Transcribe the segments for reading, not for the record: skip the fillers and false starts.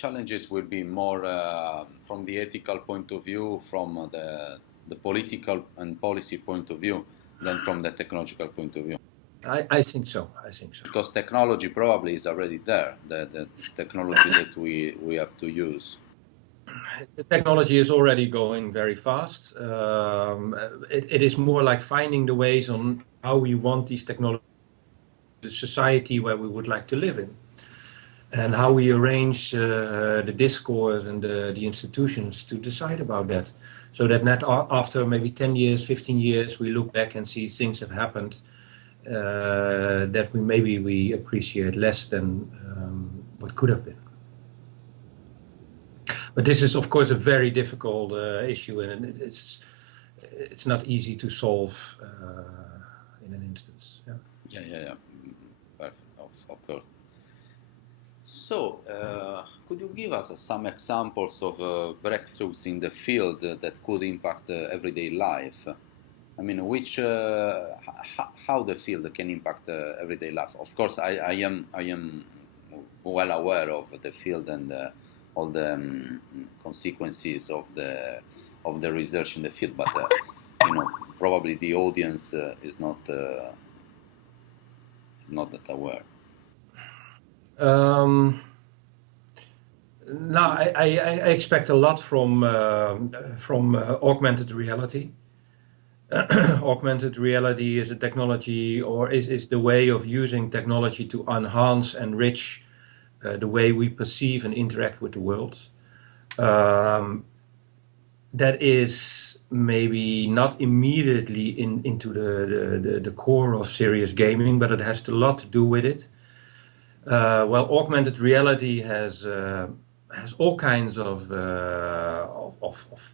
challenges will be more from the ethical point of view, from the political and policy point of view, than from the technological point of view. I think so. I think so. Because technology probably is already there, the technology that we have to use. The technology is already going very fast. It is more like finding the ways on how we want these technologies, the society where we would like to live in, and how we arrange the discourse and the institutions to decide about that. So that not after maybe 10 years, 15 years, we look back and see things have happened that we appreciate less than what could have been. But this is, of course, a very difficult issue, and it's not easy to solve in an instance. Yeah. Yeah. Of course. So, could you give us some examples of breakthroughs in the field that could impact everyday life? I mean, how the field can impact everyday life? Of course, I am well aware of the field and all the consequences of the research in the field, but probably the audience is not that aware. No, I expect a lot from augmented reality. Augmented reality is a technology, or is the way of using technology to enhance, enrich the way we perceive and interact with the world. That is maybe not immediately into the core of serious gaming, but it has a lot to do with it. Well, augmented reality has all kinds of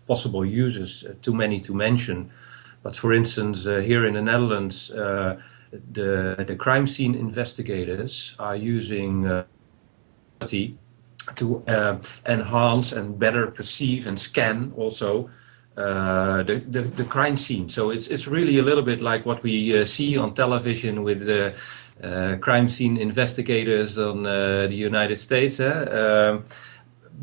possible uses, too many to mention. But for instance, here in the Netherlands, the crime scene investigators are using to enhance and better perceive and scan also the crime scene. So it's really a little bit like what we see on television with the crime scene investigators on the United States.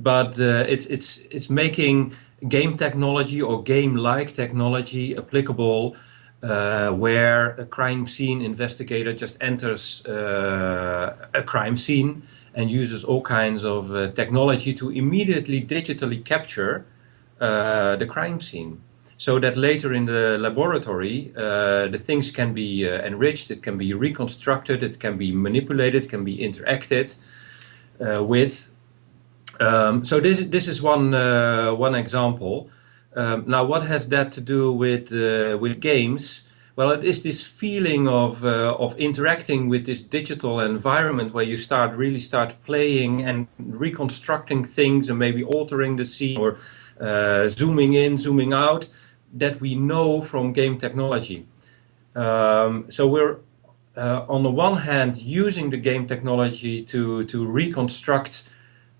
But it's making game technology or game-like technology applicable where a crime scene investigator just enters a crime scene and uses all kinds of technology to immediately digitally capture the crime scene, so that later in the laboratory the things can be enriched, it can be reconstructed, it can be manipulated, it can be interacted with. So this is one example. Now, what has that to do with games? Well, it is this feeling of interacting with this digital environment where you really start playing and reconstructing things and maybe altering the scene or zooming in, zooming out, that we know from game technology. So we're on the one hand using the game technology to reconstruct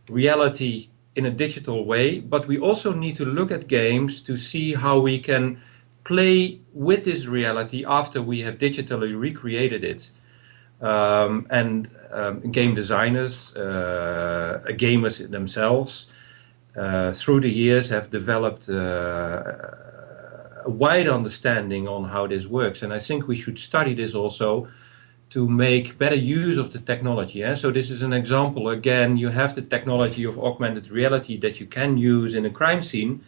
reality in a digital way, but we also need to look at games to see how we can play with this reality after we have digitally recreated it. And game designers, gamers themselves, through the years have developed a wide understanding on how this works. And I think we should study this also to make better use of the technology. So this is an example. Again, you have the technology of augmented reality that you can use in a crime scene,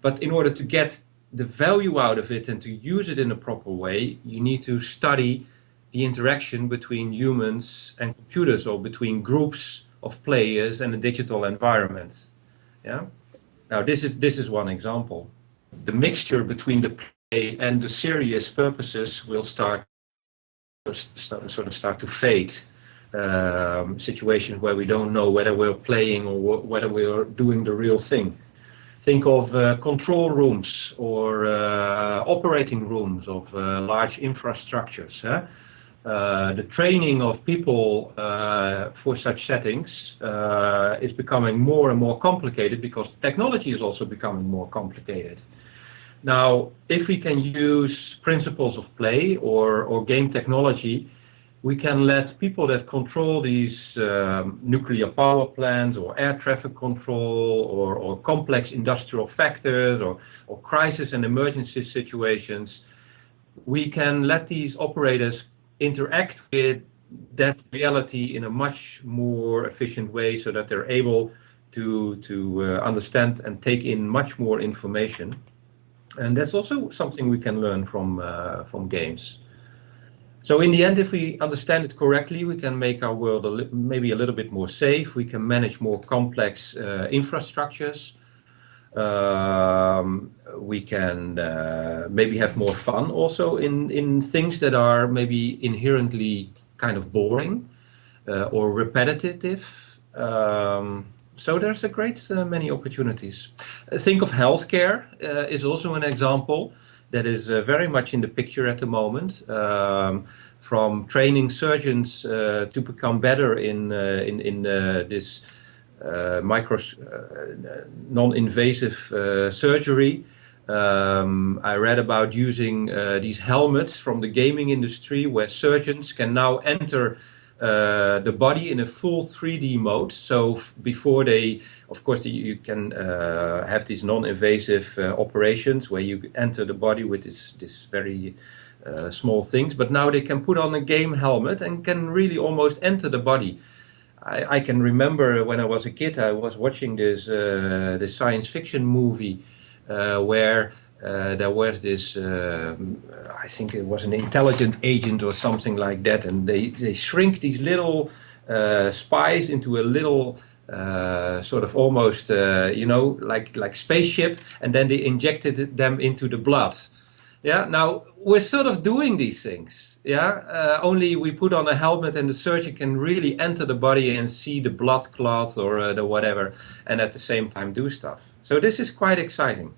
but in order to get the value out of it and to use it in a proper way, you need to study the interaction between humans and computers, or between groups of players and a digital environment. Yeah. Now this is one example. The mixture between the play and the serious purposes will start to fade. Situations where we don't know whether we're playing or whether we're doing the real thing. Think of control rooms or operating rooms of large infrastructures. The training of people for such settings is becoming more and more complicated because technology is also becoming more complicated. Now, if we can use principles of play or game technology We can let people that control these nuclear power plants or air traffic control or complex industrial factors or crisis and emergency situations, we can let these operators interact with that reality in a much more efficient way so that they're able to understand and take in much more information. And that's also something we can learn from games. So in the end, if we understand it correctly, we can make our world maybe a little bit more safe. We can manage more complex infrastructures. We can maybe have more fun also in things that are maybe inherently kind of boring or repetitive. So there's a great many opportunities. Think of healthcare is also an example that is very much in the picture at the moment. From training surgeons to become better in this non-invasive surgery. I read about using these helmets from the gaming industry where surgeons can now enter the body in a full 3D mode. So before they, of course, you can have these non-invasive operations where you enter the body with this very small things, but now they can put on a game helmet and can really almost enter the body. I can remember when I was a kid, I was watching this science fiction movie where there was this, I think it was an intelligent agent or something like that, and they shrink these little spies into a little sort of almost, like spaceship, and then they injected them into the blood. Yeah, now we're sort of doing these things. Yeah, only we put on a helmet and the surgeon can really enter the body and see the blood clots or the whatever, and at the same time do stuff. So this is quite exciting.